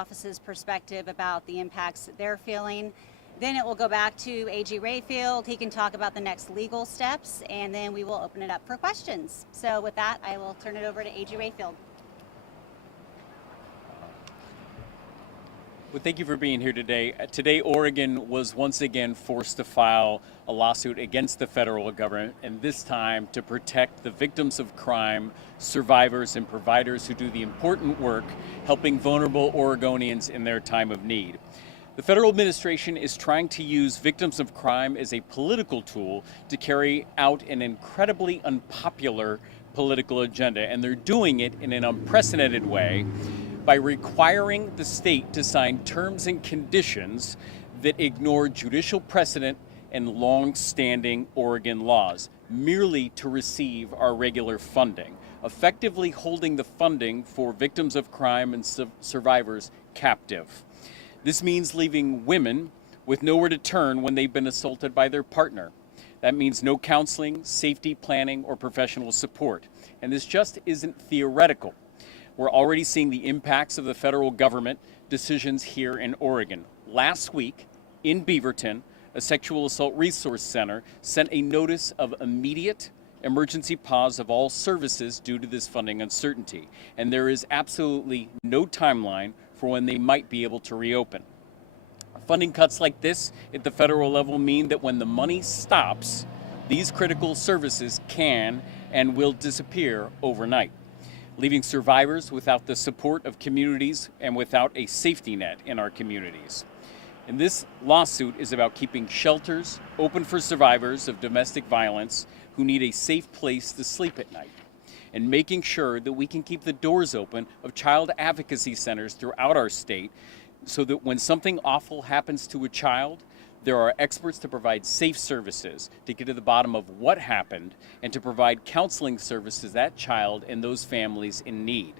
office's perspective about the impacts that they're feeling. Then it will go back to AG Rayfield. He can talk about the next legal steps, and then we will open it up for questions. So with that, I will turn it over to AG Rayfield. Well, thank you for being here today. Today, Oregon was once again forced to file a lawsuit against the federal government, and this time to protect the victims of crime, survivors, and providers who do the important work helping vulnerable Oregonians in their time of need. The federal administration is trying to use victims of crime as a political tool to carry out an incredibly unpopular political agenda, and they're doing it in an unprecedented way by requiring the state to sign terms and conditions that ignore judicial precedent and long-standing Oregon laws, merely to receive our regular funding, effectively holding the funding for victims of crime and survivors captive. This means leaving women with nowhere to turn when they've been assaulted by their partner. That means no counseling, safety planning, or professional support. And this just isn't theoretical. We're already seeing the impacts of the federal government decisions here in Oregon. Last week, in Beaverton, a sexual assault resource center sent a notice of immediate emergency pause of all services due to this funding uncertainty. And there is absolutely no timeline for when they might be able to reopen. Funding cuts like this at the federal level mean that when the money stops, these critical services can and will disappear overnight, leaving survivors without the support of communities and without a safety net in our communities. And this lawsuit is about keeping shelters open for survivors of domestic violence who need a safe place to sleep at night, and making sure that we can keep the doors open of child advocacy centers throughout our state so that when something awful happens to a child, there are experts to provide safe services to get to the bottom of what happened and to provide counseling services to that child and those families in need.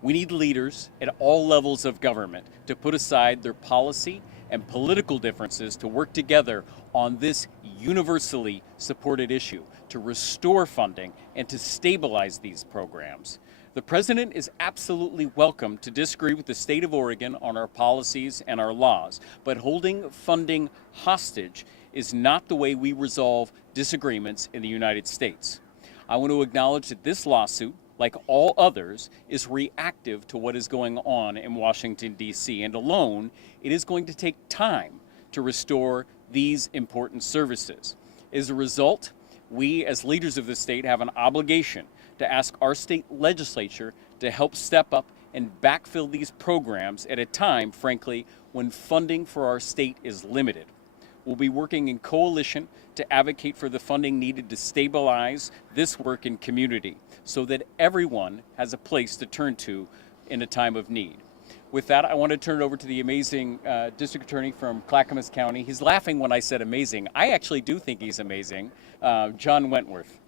We need leaders at all levels of government to put aside their policy and political differences to work together on this universally supported issue, to restore funding and to stabilize these programs. The president is absolutely welcome to disagree with the state of Oregon on our policies and our laws, but holding funding hostage is not the way we resolve disagreements in the United States. I want to acknowledge that this lawsuit, like all others, is reactive to what is going on in Washington, D.C., and alone, it is going to take time to restore these important services. As a result, we as leaders of the state have an obligation to ask our state legislature to help step up and backfill these programs at a time, frankly, when funding for our state is limited. We'll be working in coalition to advocate for the funding needed to stabilize this work in community so that everyone has a place to turn to in a time of need. With that, I want to turn it over to the amazing district attorney from Clackamas County. He's laughing when I said amazing. I actually do think he's amazing. John Wentworth.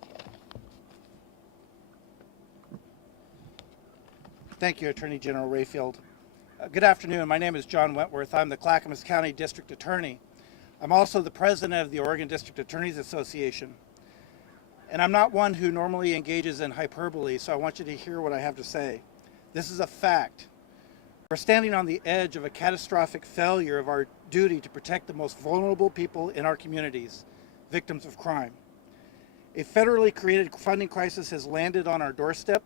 Thank you, Attorney General Rayfield. Good afternoon. My name is John Wentworth. I'm the Clackamas County District Attorney. I'm also the president of the Oregon District Attorneys Association. And I'm not one who normally engages in hyperbole, so I want you to hear what I have to say. This is a fact. We're standing on the edge of a catastrophic failure of our duty to protect the most vulnerable people in our communities, victims of crime. A federally created funding crisis has landed on our doorstep,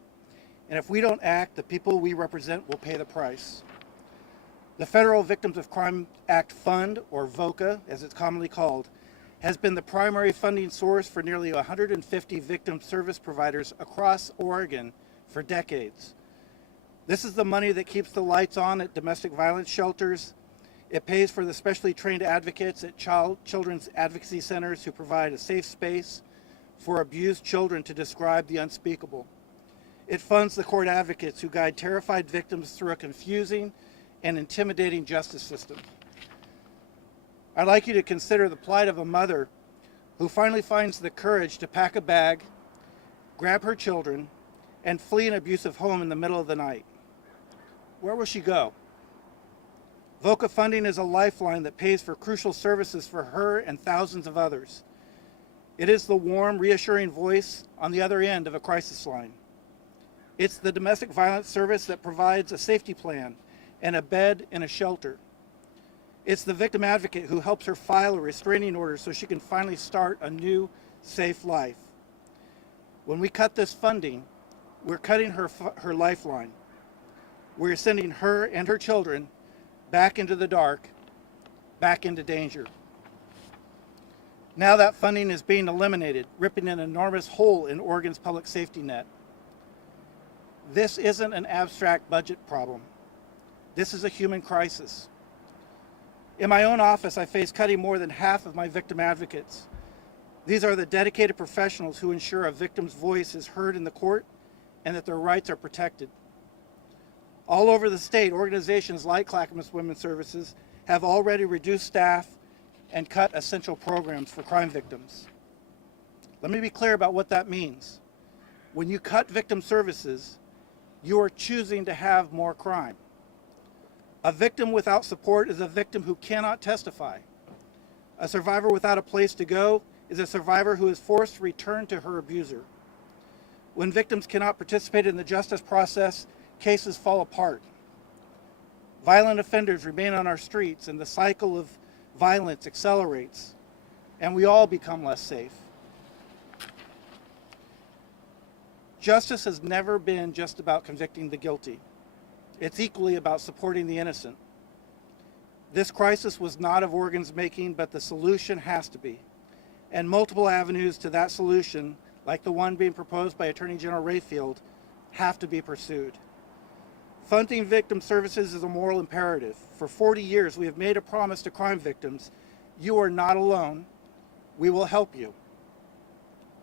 and if we don't act, the people we represent will pay the price. The Federal Victims of Crime Act Fund, or VOCA, as it's commonly called, has been the primary funding source for nearly 150 victim service providers across Oregon for decades. This is the money that keeps the lights on at domestic violence shelters. It pays for the specially trained advocates at children's advocacy centers who provide a safe space for abused children to describe the unspeakable. It funds the court advocates who guide terrified victims through a confusing and intimidating justice system. I'd like you to consider the plight of a mother who finally finds the courage to pack a bag, grab her children, and flee an abusive home in the middle of the night. Where will she go? VOCA funding is a lifeline that pays for crucial services for her and thousands of others. It is the warm, reassuring voice on the other end of a crisis line. It's the domestic violence service that provides a safety plan and a bed in a shelter. It's the victim advocate who helps her file a restraining order so she can finally start a new, safe life. When we cut this funding, we're cutting her lifeline. We're sending her and her children back into the dark, back into danger. Now that funding is being eliminated, ripping an enormous hole in Oregon's public safety net. This isn't an abstract budget problem. This is a human crisis. In my own office, I face cutting more than half of my victim advocates. These are the dedicated professionals who ensure a victim's voice is heard in the court and that their rights are protected. All over the state, organizations like Clackamas Women's Services have already reduced staff and cut essential programs for crime victims. Let me be clear about what that means. When you cut victim services, you are choosing to have more crime. A victim without support is a victim who cannot testify. A survivor without a place to go is a survivor who is forced to return to her abuser. When victims cannot participate in the justice process, cases fall apart. Violent offenders remain on our streets and the cycle of violence accelerates, and we all become less safe. Justice has never been just about convicting the guilty. It's equally about supporting the innocent. This crisis was not of Oregon's making, but the solution has to be. And multiple avenues to that solution, like the one being proposed by Attorney General Rayfield, have to be pursued. Funding victim services is a moral imperative. For 40 years, we have made a promise to crime victims. You are not alone. We will help you.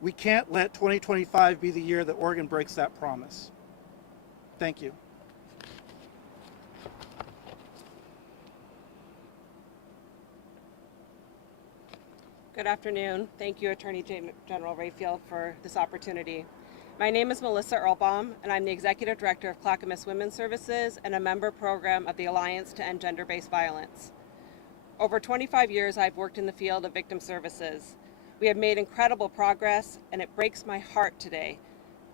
We can't let 2025 be the year that Oregon breaks that promise. Thank you. Good afternoon. Thank you, Attorney General Rayfield, for this opportunity. My name is Melissa Earlbaum, and I'm the Executive Director of Clackamas Women's Services and a member program of the Alliance to End Gender-Based Violence. Over 25 years, I've worked in the field of victim services. We have made incredible progress, and it breaks my heart today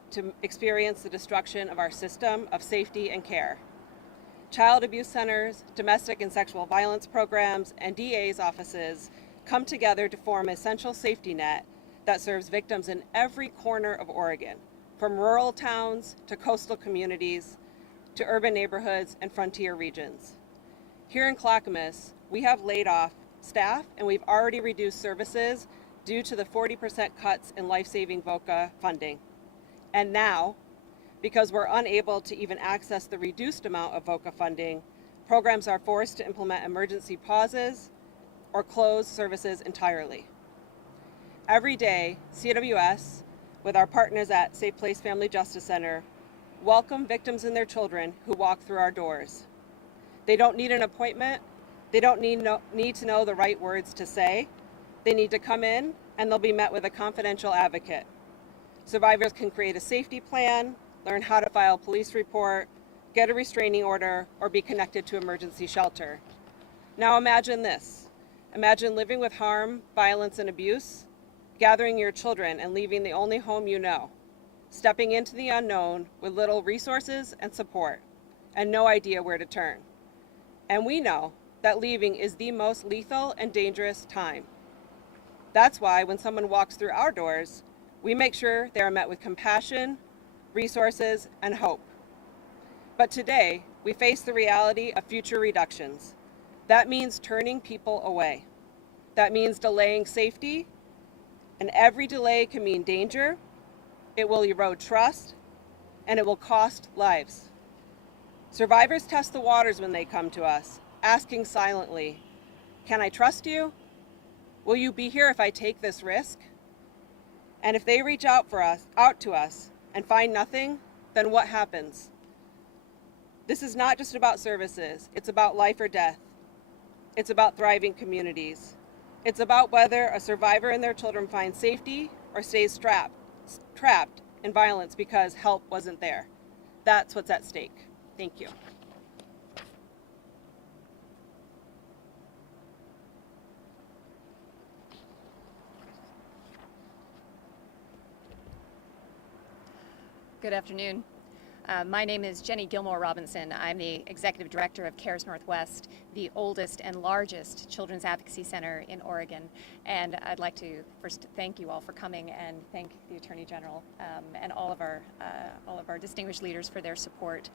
to experience the destruction of our system of safety and care. Child abuse centers, domestic and sexual violence programs, and DA's offices come together to form an essential safety net that serves victims in every corner of Oregon, from rural towns to coastal communities to urban neighborhoods and frontier regions. Here in Clackamas, we have laid off staff and we've already reduced services due to the 40% cuts in life-saving VOCA funding. And now, because we're unable to even access the reduced amount of VOCA funding, programs are forced to implement emergency pauses or close services entirely. Every day, CWS, with our partners at Safe Place Family Justice Center, welcome victims and their children who walk through our doors. They don't need an appointment. They don't need to know the right words to say. They need to come in and they'll be met with a confidential advocate. Survivors can create a safety plan, learn how to file a police report, get a restraining order, or be connected to emergency shelter. Now imagine this. Imagine living with harm, violence, and abuse, gathering your children and leaving the only home you know, stepping into the unknown with little resources and support, and no idea where to turn. And we know that leaving is the most lethal and dangerous time. That's why when someone walks through our doors, we make sure they are met with compassion, resources, and hope. But today, we face the reality of future reductions. That means turning people away. That means delaying safety, and every delay can mean danger, it will erode trust, and it will cost lives. Survivors test the waters when they come to us, asking silently, "Can I trust you? Will you be here if I take this risk?" And if they reach out to us and find nothing, then what happens? This is not just about services, it's about life or death. It's about thriving communities. It's about whether a survivor and their children find safety or stays trapped in violence because help wasn't there. That's what's at stake. Thank you. Good afternoon. My name is Jenny Gilmore Robinson. I'm the Executive Director of CARES Northwest, the oldest and largest children's advocacy center in Oregon. And I'd like to first thank you all for coming and thank the Attorney General and all of our distinguished leaders for their support.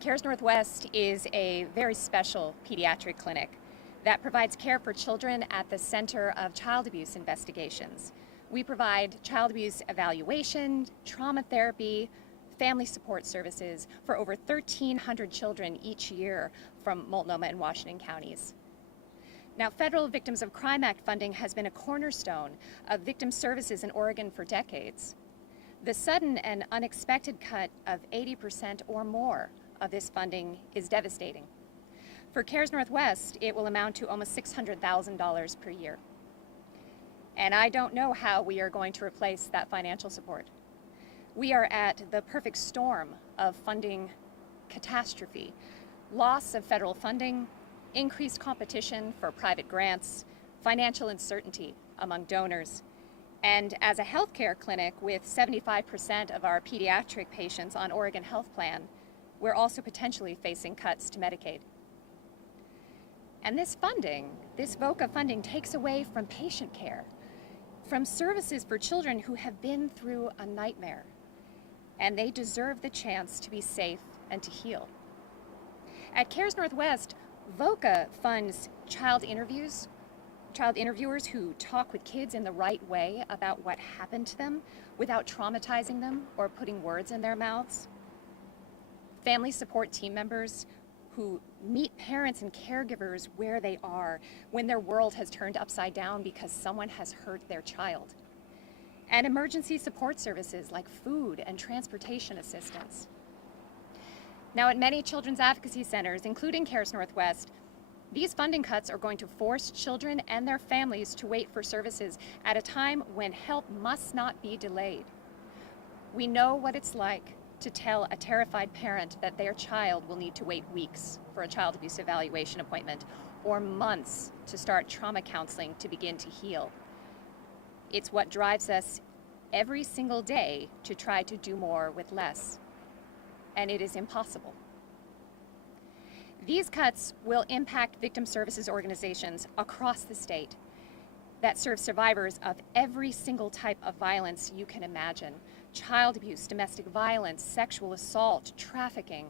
CARES Northwest is a very special pediatric clinic that provides care for children at the center of child abuse investigations. We provide child abuse evaluation, trauma therapy, family support services for over 1,300 children each year from Multnomah and Washington counties. Now, Federal Victims of Crime Act funding has been a cornerstone of victim services in Oregon for decades. The sudden and unexpected cut of 80% or more of this funding is devastating. For CARES Northwest, it will amount to almost $600,000 per year. And I don't know how we are going to replace that financial support. We are at the perfect storm of funding catastrophe, loss of federal funding, increased competition for private grants, financial uncertainty among donors, and as a healthcare clinic with 75% of our pediatric patients on Oregon Health Plan, we're also potentially facing cuts to Medicaid. And this funding, this VOCA funding, takes away from patient care, from services for children who have been through a nightmare, and they deserve the chance to be safe and to heal. At CARES Northwest, VOCA funds child interviewers who talk with kids in the right way about what happened to them without traumatizing them or putting words in their mouths. Family support team members who meet parents and caregivers where they are when their world has turned upside down because someone has hurt their child. And emergency support services like food and transportation assistance. Now, at many children's advocacy centers, including CARES Northwest, these funding cuts are going to force children and their families to wait for services at a time when help must not be delayed. We know what it's like to tell a terrified parent that their child will need to wait weeks for a child abuse evaluation appointment or months to start trauma counseling to begin to heal. It's what drives us every single day to try to do more with less, and it is impossible. These cuts will impact victim services organizations across the state that serve survivors of every single type of violence you can imagine: child abuse, domestic violence, sexual assault, trafficking.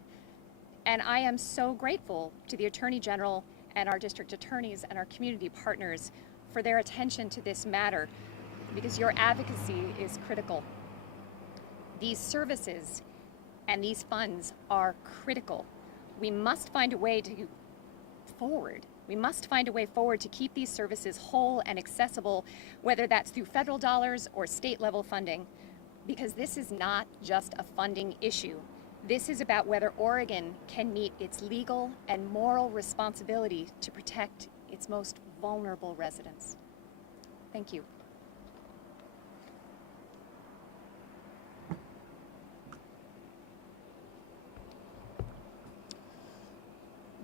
And I am so grateful to the Attorney General and our district attorneys and our community partners for their attention to this matter, because your advocacy is critical. These services and these funds are critical. We must find a way forward. We must find a way forward to keep these services whole and accessible, whether that's through federal dollars or state level funding, because this is not just a funding issue. This is about whether Oregon can meet its legal and moral responsibility to protect its most vulnerable residents. Thank you.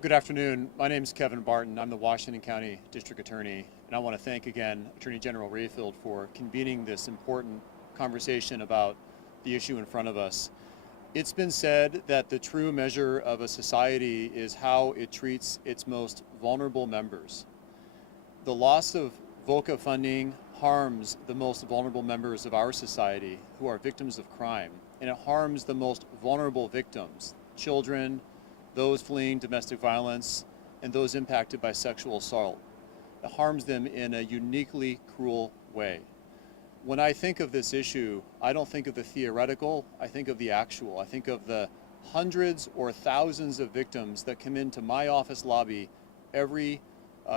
Good afternoon. My name is Kevin Barton. I'm the Washington County District Attorney, and I want to thank again Attorney General Rayfield for convening this important conversation about the issue in front of us. It's been said that the true measure of a society is how it treats its most vulnerable members. The loss of VOCA funding harms the most vulnerable members of our society who are victims of crime, and it harms the most vulnerable victims: children, those fleeing domestic violence, and those impacted by sexual assault. It harms them in a uniquely cruel way. When I think of this issue, I don't think of the theoretical, I think of the actual. I think of the hundreds or thousands of victims that come into my office lobby every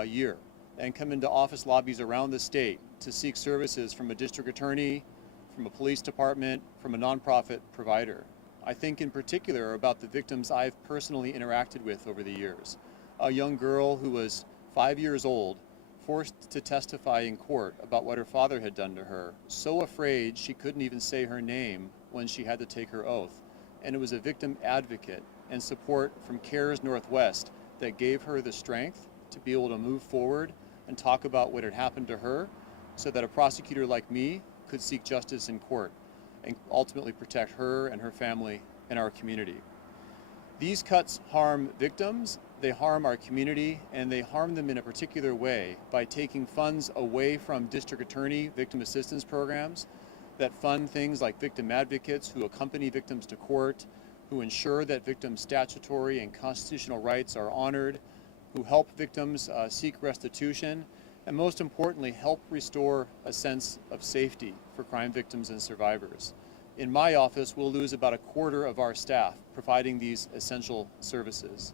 year and come into office lobbies around the state to seek services from a district attorney, from a police department, from a nonprofit provider. I think in particular about the victims I've personally interacted with over the years. A young girl who was 5 years old, forced to testify in court about what her father had done to her, so afraid she couldn't even say her name when she had to take her oath. And it was a victim advocate and support from CARES Northwest that gave her the strength to be able to move forward and talk about what had happened to her, so that a prosecutor like me could seek justice in court and ultimately protect her and her family in our community. These cuts harm victims, they harm our community, and they harm them in a particular way by taking funds away from district attorney victim assistance programs that fund things like victim advocates who accompany victims to court, who ensure that victims' statutory and constitutional rights are honored, who help victims seek restitution, and most importantly, help restore a sense of safety for crime victims and survivors. In my office, we'll lose about a quarter of our staff providing these essential services.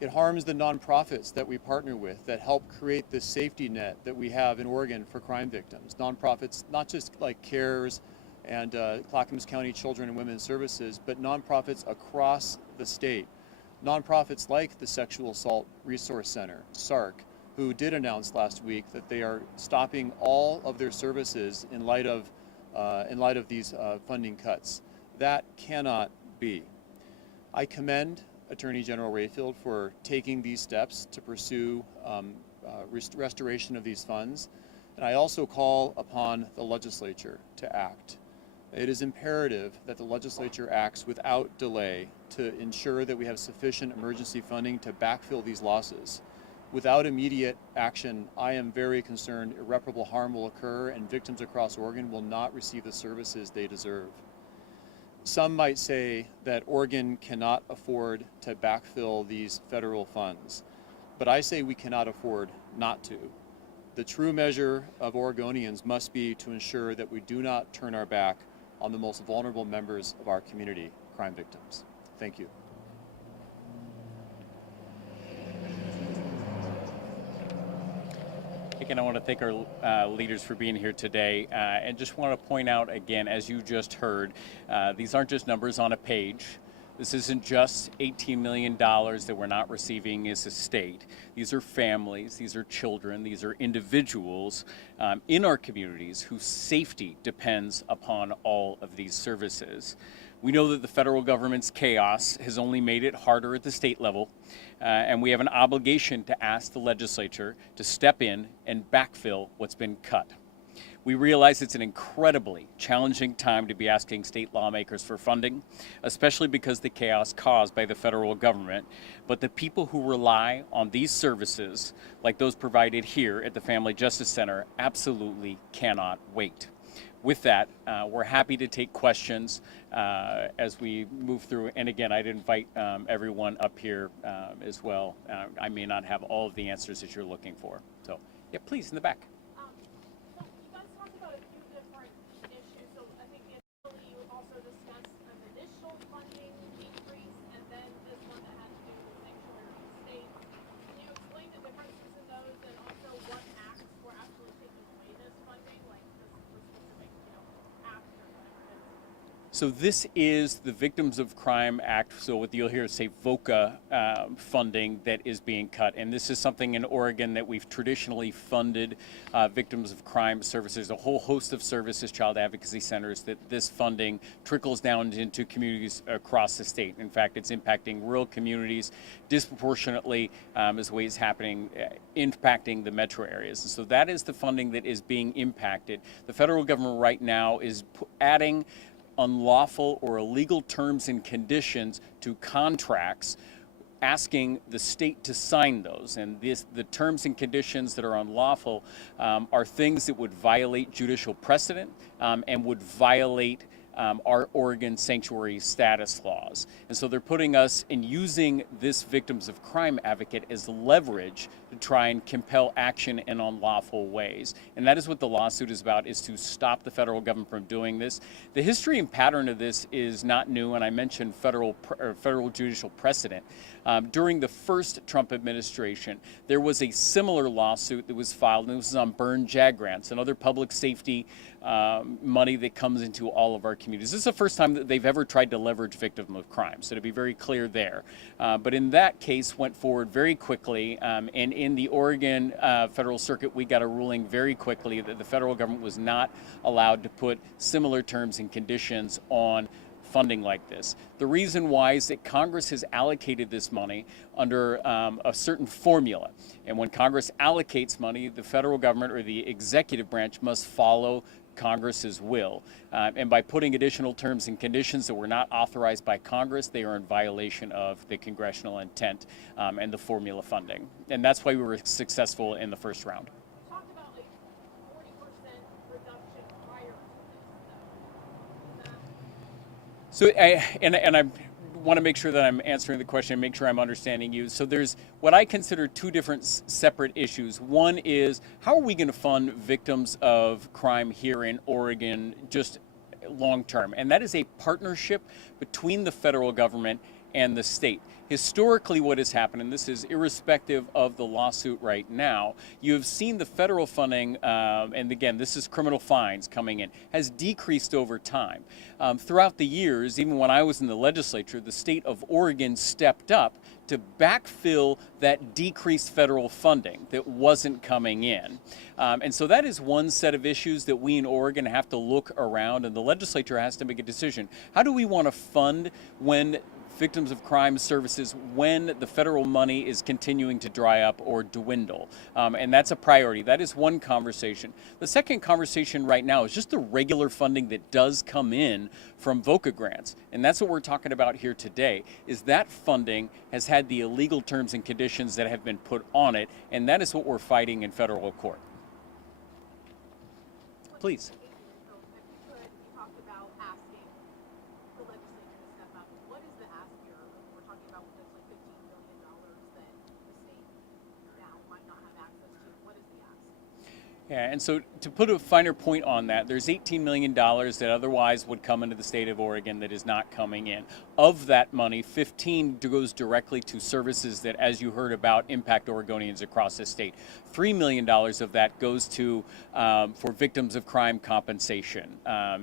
It harms the nonprofits that we partner with that help create this safety net that we have in Oregon for crime victims. Nonprofits, not just like CARES and Clackamas County Children and Women's Services, but nonprofits across the state. Nonprofits like the Sexual Assault Resource Center, SARC, who did announce last week that they are stopping all of their services in light of these funding cuts. That cannot be. I commend Attorney General Rayfield for taking these steps to pursue restoration of these funds, and I also call upon the legislature to act. It is imperative that the legislature acts without delay to ensure that we have sufficient emergency funding to backfill these losses. Without immediate action, I am very concerned irreparable harm will occur and victims across Oregon will not receive the services they deserve. Some might say that Oregon cannot afford to backfill these federal funds, but I say we cannot afford not to. The true measure of Oregonians must be to ensure that we do not turn our back on the most vulnerable members of our community, crime victims. Thank you. Again, I want to thank our leaders for being here today, and just want to point out again, as you just heard, these aren't just numbers on a page. This isn't just $18 million that we're not receiving as a state. These are families, these are children, these are individuals in our communities whose safety depends upon all of these services. We know that the federal government's chaos has only made it harder at the state level, and we have an obligation to ask the legislature to step in and backfill what's been cut. We realize it's an incredibly challenging time to be asking state lawmakers for funding, especially because of the chaos caused by the federal government. But the people who rely on these services, like those provided here at the Family Justice Center, absolutely cannot wait. With that, we're happy to take questions as we move through. And again, I'd invite everyone up here as well. I may not have all of the answers that you're looking for. So, yeah, please, in the back. So this is the Victims of Crime Act, so what you'll hear say VOCA funding that is being cut. And this is something in Oregon that we've traditionally funded victims of crime services, a whole host of services, child advocacy centers, that this funding trickles down into communities across the state. In fact, it's impacting rural communities disproportionately as the way it's happening, impacting the metro areas. And so that is the funding that is being impacted. The federal government right now is adding unlawful or illegal terms and conditions to contracts, asking the state to sign those. And the terms and conditions that are unlawful are things that would violate judicial precedent and would violate our Oregon sanctuary status laws. And so they're putting us in using this victims of crime advocate as leverage to try and compel action in unlawful ways. And that is what the lawsuit is about, is to stop the federal government from doing this. The history and pattern of this is not new, and I mentioned federal judicial precedent. During the first Trump administration, there was a similar lawsuit that was filed, and this was on burn JAG grants and other public safety money that comes into all of our communities. This is the first time that they've ever tried to leverage victims of crime, so to be very clear there. But in that case, went forward very quickly, and in the Oregon Federal Circuit, we got a ruling very quickly that the federal government was not allowed to put similar terms and conditions on funding like this. The reason why is that Congress has allocated this money under a certain formula. And when Congress allocates money, the federal government or the executive branch must follow Congress's will. And by putting additional terms and conditions that were not authorized by Congress, they are in violation of the congressional intent and the formula funding. And that's why we were successful in the first round. Talked about like 40% reduction prior to this, So, I want to make sure that I'm answering the question and make sure I'm understanding you. So there's what I consider two different separate issues. One is, how are we going to fund victims of crime here in Oregon just long term? And that is a partnership between the federal government and the state. Historically, what has happened, and this is irrespective of the lawsuit right now, you have seen the federal funding, and again, this is criminal fines coming in, has decreased over time. Throughout the years, even when I was in the legislature, the state of Oregon stepped up to backfill that decreased federal funding that wasn't coming in. And so that is one set of issues that we in Oregon have to look around, and the legislature has to make a decision. How do we want to fund when victims of crime services when the federal money is continuing to dry up or dwindle? And that's a priority. That is one conversation. The second conversation right now is just the regular funding that does come in from VOCA grants. And that's what we're talking about here today, is that funding has had the illegal terms and conditions that have been put on it, and that is what we're fighting in federal court. Please. So if you could, you talked about asking the legislature to step up. What is the ask here? We're talking about potentially $15 billion that the state now might not have access to. What is the ask? Yeah, and so to put a finer point on that, there's $18 million that otherwise would come into the state of Oregon that is not coming in. Of that money, 15 goes directly to services that, as you heard about, impact Oregonians across the state. $3 million of that goes to for victims of crime compensation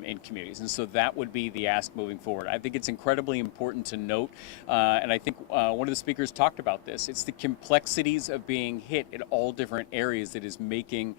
in communities. And so that would be the ask moving forward. I think it's incredibly important to note, and I think one of the speakers talked about this, it's the complexities of being hit in all different areas that is making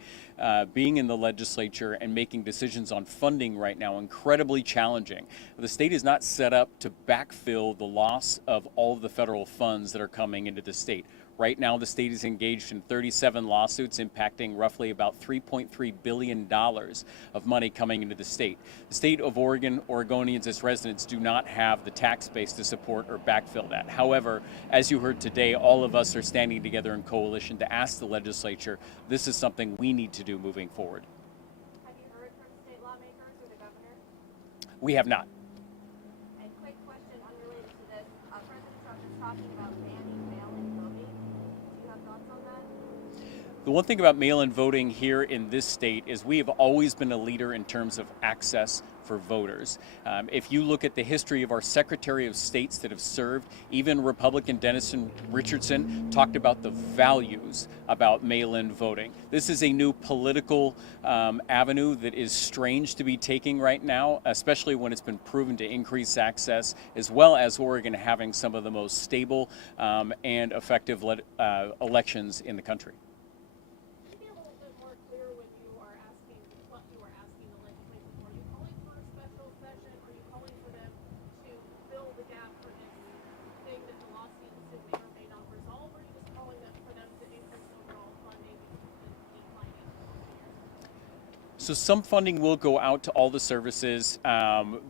being in the legislature and making decisions on funding right now incredibly challenging. The state is not set up to backfill the loss of all of the federal funds that are coming into the state. Right now, the state is engaged in 37 lawsuits impacting roughly about $3.3 billion of money coming into the state. The state of Oregon, Oregonians as residents do not have the tax base to support or backfill that. However, as you heard today, all of us are standing together in coalition to ask the legislature, this is something we need to do moving forward. Have you heard from state lawmakers or the governor? We have not. And quick question unrelated to this. President Trump is talking about banning mail-in voting. Do you have thoughts on that? The one thing about mail-in voting here in this state is we have always been a leader in terms of access for voters. If you look at the history of our Secretary of States that have served, even Republican Dennis Richardson talked about the values about mail-in voting. This is a new political avenue that is strange to be taking right now, especially when it's been proven to increase access, as well as Oregon having some of the most stable and effective elections in the country. Can you be a little bit more clear when you are asking what you are asking the legislature for? Are you calling for a special session? Are you calling for them to fill the gap for this thing that the lawsuit may or may not resolve? Or are you just calling for them to increase overall funding and declining? So some funding will go out to all the services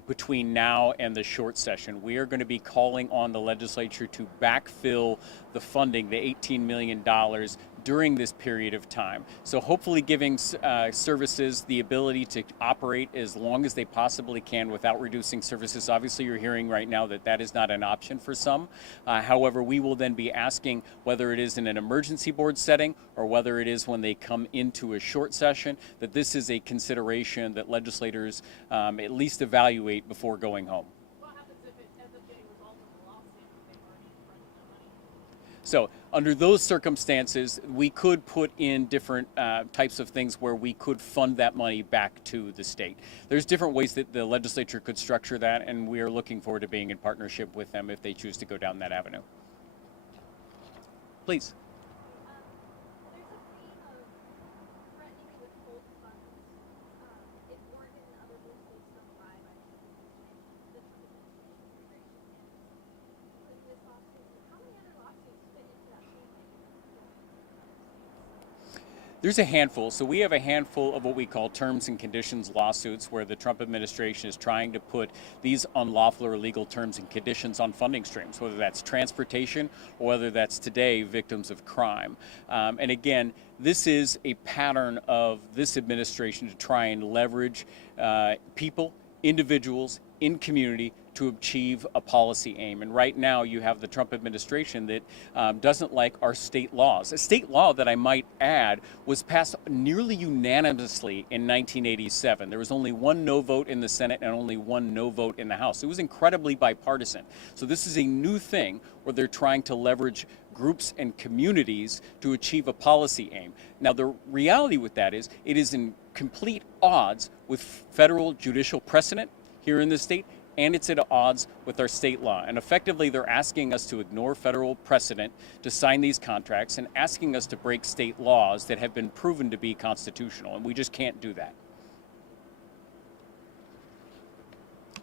between now and the short session. We are going to be calling on the legislature to backfill the funding, the $18 million, during this period of time. So hopefully giving services the ability to operate as long as they possibly can without reducing services. Obviously, you're hearing right now that that is not an option for some. However, we will then be asking whether it is in an emergency board setting or whether it is when they come into a short session, that this is a consideration that legislators at least evaluate before going home. What happens if it ends up getting resolved with the lawsuit and they've already fronted the money? So under those circumstances, we could put in different types of things where we could fund that money back to the state. There's different ways that the legislature could structure that, and we are looking forward to being in partnership with them if they choose to go down that avenue. Please. There's a theme of threatening to withhold funds if Oregon and other blue states don't abide by the Trump administration immigration standards. With this lawsuit, how many other lawsuits fit into that theme? There's a handful. So we have a handful of what we call terms and conditions lawsuits where the Trump administration is trying to put these unlawful or illegal terms and conditions on funding streams, whether that's transportation or whether that's today victims of crime. And again, this is a pattern of this administration to try and leverage people, individuals in community to achieve a policy aim. And right now you have the Trump administration that doesn't like our state laws. A state law that I might add was passed nearly unanimously in 1987. There was only one no vote in the Senate and only one no vote in the House. It was incredibly bipartisan. So this is a new thing where they're trying to leverage groups and communities to achieve a policy aim. Now the reality with that is it is in complete odds with federal judicial precedent here in the state, and it's at odds with our state law. And effectively, they're asking us to ignore federal precedent to sign these contracts and asking us to break state laws that have been proven to be constitutional, and we just can't do that.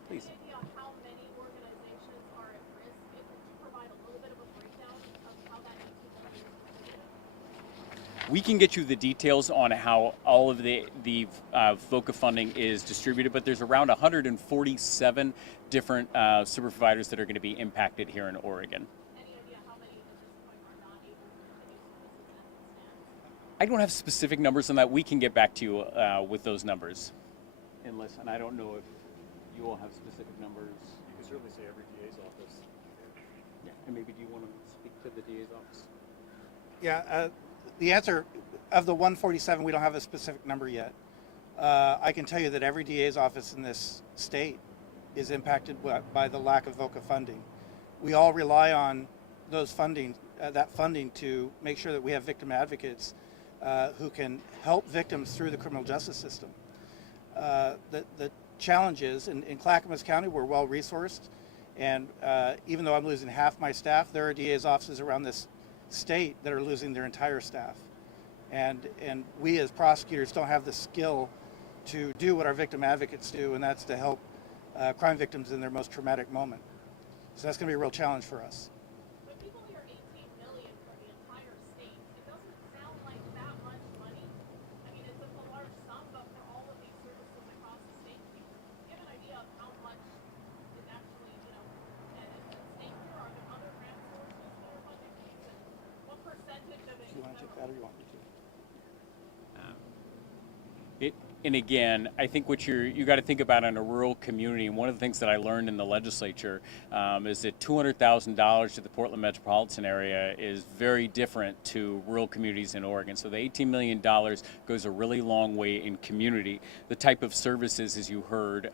Please. Any idea how many organizations are at risk? Could you provide a little bit of a breakdown of how that 18 million is distributed? We can get you the details on how all of the VOCA funding is distributed, but there's around 147 different service providers that are going to be impacted here in Oregon. Any idea how many at this point are not able to continue services as it stands? I don't have specific numbers on that. We can get back to you with those numbers. Unless, and I don't know if you all have specific numbers. You can certainly say every DA's office. Yeah. And maybe do you want to speak to the DA's office? Yeah, the answer of the 147, we don't have a specific number yet. I can tell you that every DA's office in this state is impacted by the lack of VOCA funding. We all rely on those funding, that funding to make sure that we have victim advocates who can help victims through the criminal justice system. The challenge is, in Clackamas County, we're well resourced, and even though I'm losing half my staff, there are DA's offices around this state that are losing their entire staff. And we as prosecutors don't have the skill to do what our victim advocates do, and that's to help crime victims in their most traumatic moment. So that's going to be a real challenge for us. When people hear 18 million for the entire state, it doesn't sound like that much money. I mean, it's a large sum, but for all of these services across the state, can you give an idea of how much is actually, at stake here? Are there other grant sources that are funding these? And what percentage of it? Do you want to take that or you want me to? And again, I think what you got to think about in a rural community, and one of the things that I learned in the legislature is that $200,000 to the Portland metropolitan area is very different to rural communities in Oregon. So the $18 million goes a really long way in community. The type of services, as you heard,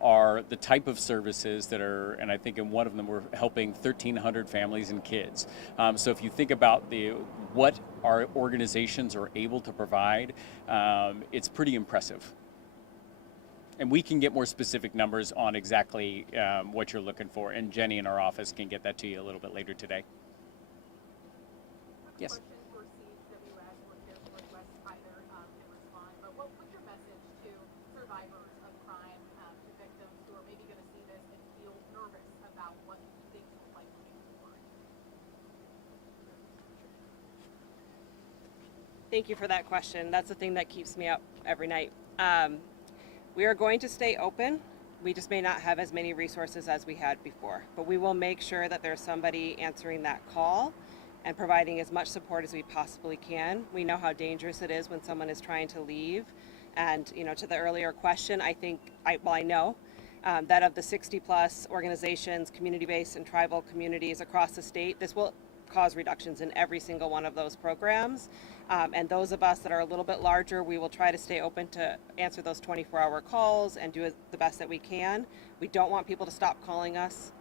are the type of services that are, and I think in one of them we're helping 1,300 families and kids. So if you think about what our organizations are able to provide, it's pretty impressive. And we can get more specific numbers on exactly what you're looking for, and Jenny in our office can get that to you a little bit later today. Yes. Questions for CWS or CARES Northwest either can respond, but what's your message to survivors of crime, to victims who are maybe going to see this and feel nervous about what things look like moving forward? Thank you for that question. That's the thing that keeps me up every night. We are going to stay open. We just may not have as many resources as we had before, but we will make sure that there's somebody answering that call and providing as much support as we possibly can. We know how dangerous it is when someone is trying to leave. And, to the earlier question, I know that of the 60 plus organizations, community-based and tribal communities across the state, this will cause reductions in every single one of those programs. And those of us that are a little bit larger, we will try to stay open to answer those 24-hour calls and do the best that we can. We don't want people to stop calling us,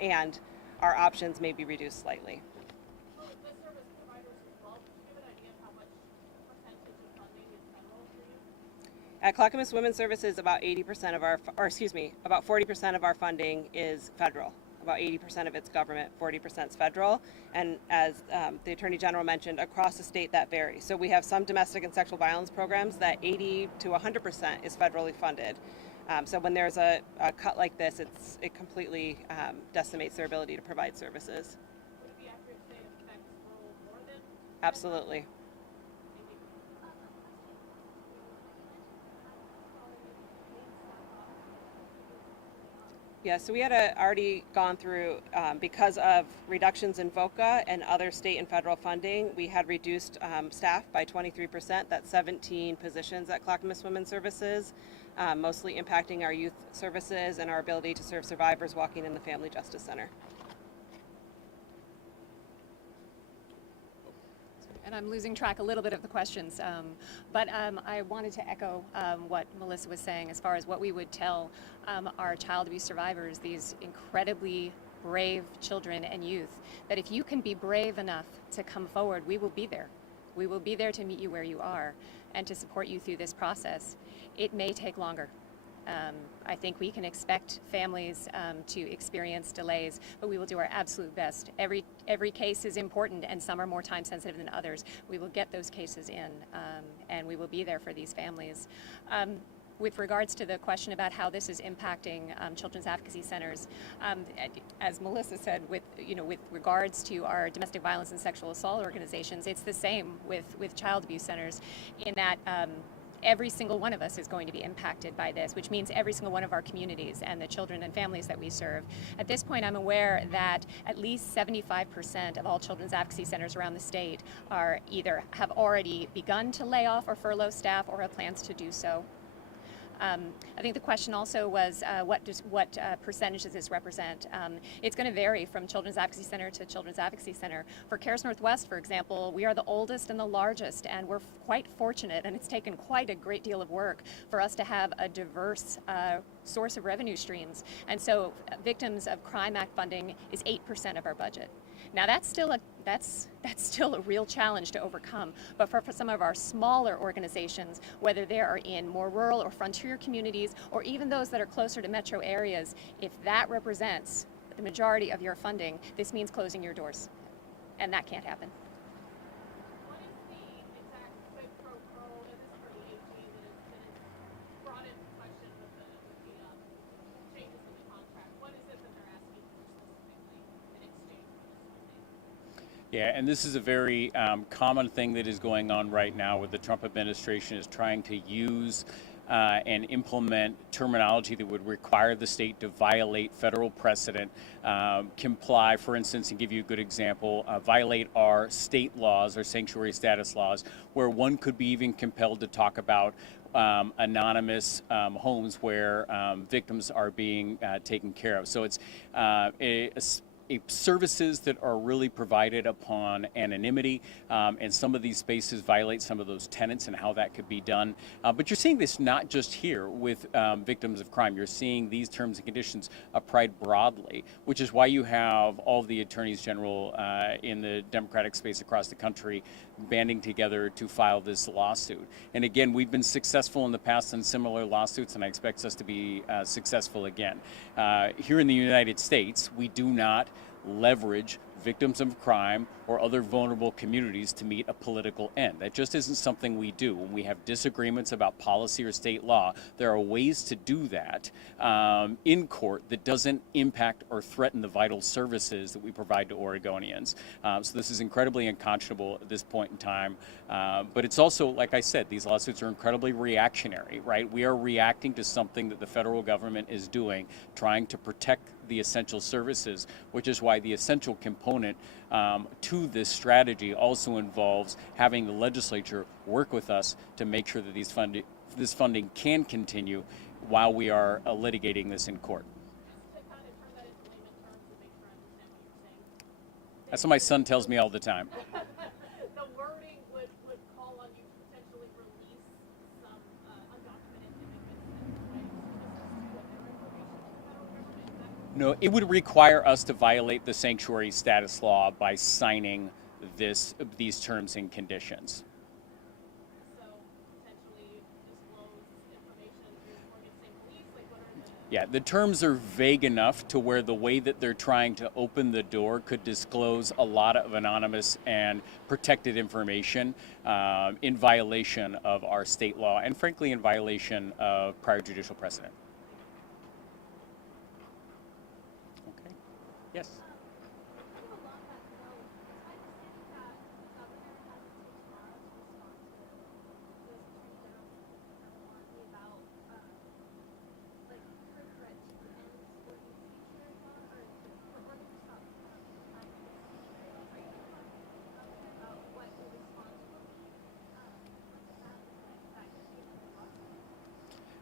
and our options may be reduced slightly. So the service providers involved, do you have an idea of how much percentage of funding is federal for you? At Clackamas Women's Services, about 40% of our funding is federal. About 80% of it's government, 40% is federal. And as the Attorney General mentioned, across the state that varies. So we have some domestic and sexual violence programs that 80 to 100% is federally funded. So when there's a cut like this, it completely decimates their ability to provide services. Would it be accurate to say it affects rural more than? Absolutely. Thank you. Yeah, so we had already gone through, because of reductions in VOCA and other state and federal funding, we had reduced staff by 23%. That's 17 positions at Clackamas Women's Services, mostly impacting our youth services and our ability to serve survivors walking in the Family Justice Center. And I'm losing track a little bit of the questions, but I wanted to echo what Melissa was saying as far as what we would tell our child abuse survivors, these incredibly brave children and youth, that if you can be brave enough to come forward, we will be there. We will be there to meet you where you are and to support you through this process. It may take longer. I think we can expect families to experience delays, but we will do our absolute best. Every case is important, and some are more time sensitive than others. We will get those cases in, and we will be there for these families. With regards to the question about how this is impacting children's advocacy centers, as Melissa said, with regards to our domestic violence and sexual assault organizations, it's the same with child abuse centers, in that every single one of us is going to be impacted by this, which means every single one of our communities and the children and families that we serve. At this point, I'm aware that at least 75% of all children's advocacy centers around the state are either have already begun to lay off or furlough staff or have plans to do so. I think the question also was what percentage does this represent? It's going to vary from Children's Advocacy Center to Children's Advocacy Center. For CARES Northwest, for example, we are the oldest and the largest, and we're quite fortunate, and it's taken quite a great deal of work for us to have a diverse source of revenue streams. And so Victims of Crime Act funding is 8% of our budget. Now that's still a real challenge to overcome. But for some of our smaller organizations, whether they are in more rural or frontier communities, or even those that are closer to metro areas, if that represents the majority of your funding, this means closing your doors, and that can't happen. What is the exact quid pro quo, and this is for the AG that is brought into question with the changes in the contract? What is it that they're asking for specifically in exchange for this funding? Yeah, and this is a very common thing that is going on right now with the Trump administration, is trying to use and implement terminology that would require the state to violate federal precedent, comply, for instance, and give you a good example, violate our state laws, our sanctuary status laws, where one could be even compelled to talk about anonymous homes where victims are being taken care of. So it's services that are really provided upon anonymity, and some of these spaces violate some of those tenets and how that could be done. But you're seeing this not just here with victims of crime. You're seeing these terms and conditions applied broadly, which is why you have all of the attorneys general in the Democratic space across the country banding together to file this lawsuit. And again, we've been successful in the past in similar lawsuits, and I expect us to be successful again. Here in the United States, we do not leverage victims of crime or other vulnerable communities to meet a political end. That just isn't something we do. When we have disagreements about policy or state law, there are ways to do that in court that doesn't impact or threaten the vital services that we provide to Oregonians. So this is incredibly unconscionable at this point in time. But it's also, like I said, these lawsuits are incredibly reactionary, right? We are reacting to something that the federal government is doing, trying to protect the essential services, which is why the essential component to this strategy also involves having the legislature work with us to make sure that this funding can continue while we are litigating this in court. Just to kind of turn that into layman terms and make sure I understand what you're saying. That's what my son tells me all the time. The wording would call on you to potentially release some undocumented immigrants and ways to their information to the federal government. No, it would require us to violate the sanctuary status law by signing these terms and conditions. So potentially disclose information through Morgan State Police, like what are the... Yeah, the terms are vague enough to where the way that they're trying to open the door could disclose a lot of anonymous and protected information in violation of our state law and frankly in violation of prior judicial precedent. Okay. Yes.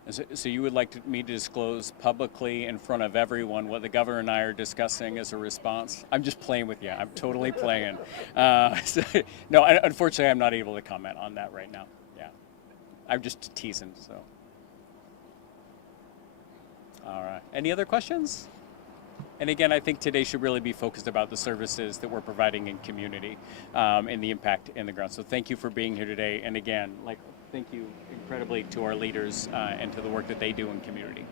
So you would like me to disclose publicly in front of everyone what the governor and I are discussing as a response? I'm just playing with you. I'm totally playing. No, unfortunately, I'm not able to comment on that right now. Yeah, I'm just teasing. So, all right. Any other questions? And again, I think today should really be focused about the services that we're providing in community and the impact in the ground. So thank you for being here today. And again, thank you incredibly to our leaders and to the work that they do in community.